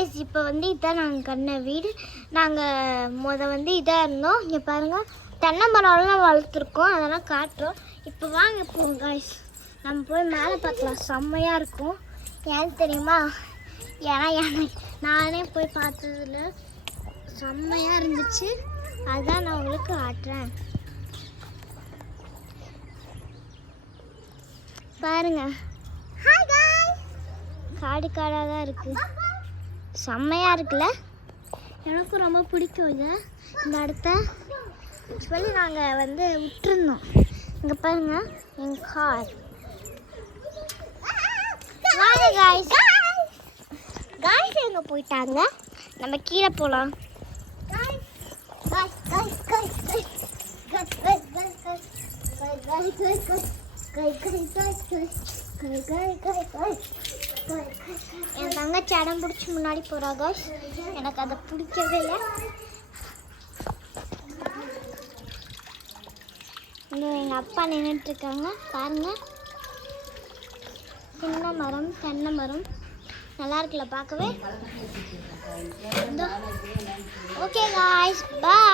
Guys, இப்போ வந்து இதான் நாங்கள் கண்ண வீடு. நாங்கள் வந்து இதாக இருந்தோம். இங்கே பாருங்கள், தென்னை மரம்லாம் வளர்த்துருக்கோம், அதெல்லாம் காட்டுறோம். இப்போ வாங்க போவோம் காய்ஸ், நம்ம போய் மேலே பார்க்கலாம். செம்மையாக இருக்கும். ஏன்னு தெரியுமா? ஏன்னா நானே போய் பார்த்ததில்ல, செம்மையாக இருந்துச்சு. அதுதான் நான் உங்களுக்கு காட்டுறேன். பாருங்க, காடு காடாக தான் இருக்குது. செம்மையாக இருக்குல்ல? எனக்கும் ரொம்ப பிடிக்கும் இல்லை இந்த இடத்த. ஆக்சுவலி நாங்கள் வந்து விட்டுருந்தோம். இங்கே பாருங்க, எங்கள் கார். வாங்க காய்ஸ், காய்ஸ் எங்கே போயிட்டாங்க? நம்ம கீழே போகலாம். என் தங்கச்சி அடம் பிடிச்சி முன்னாடி போகிறா காய்ஸ். எனக்கு அதை பிடிக்கவே இல்லை. இங்கே எங்கள் அப்பா நின்றுட்டுருக்காங்க பாருங்கள். சின்ன மரம், தென்னை மரம், நல்லா இருக்குல்ல பார்க்கவே. ஓகே காய்ஸ், பாய்.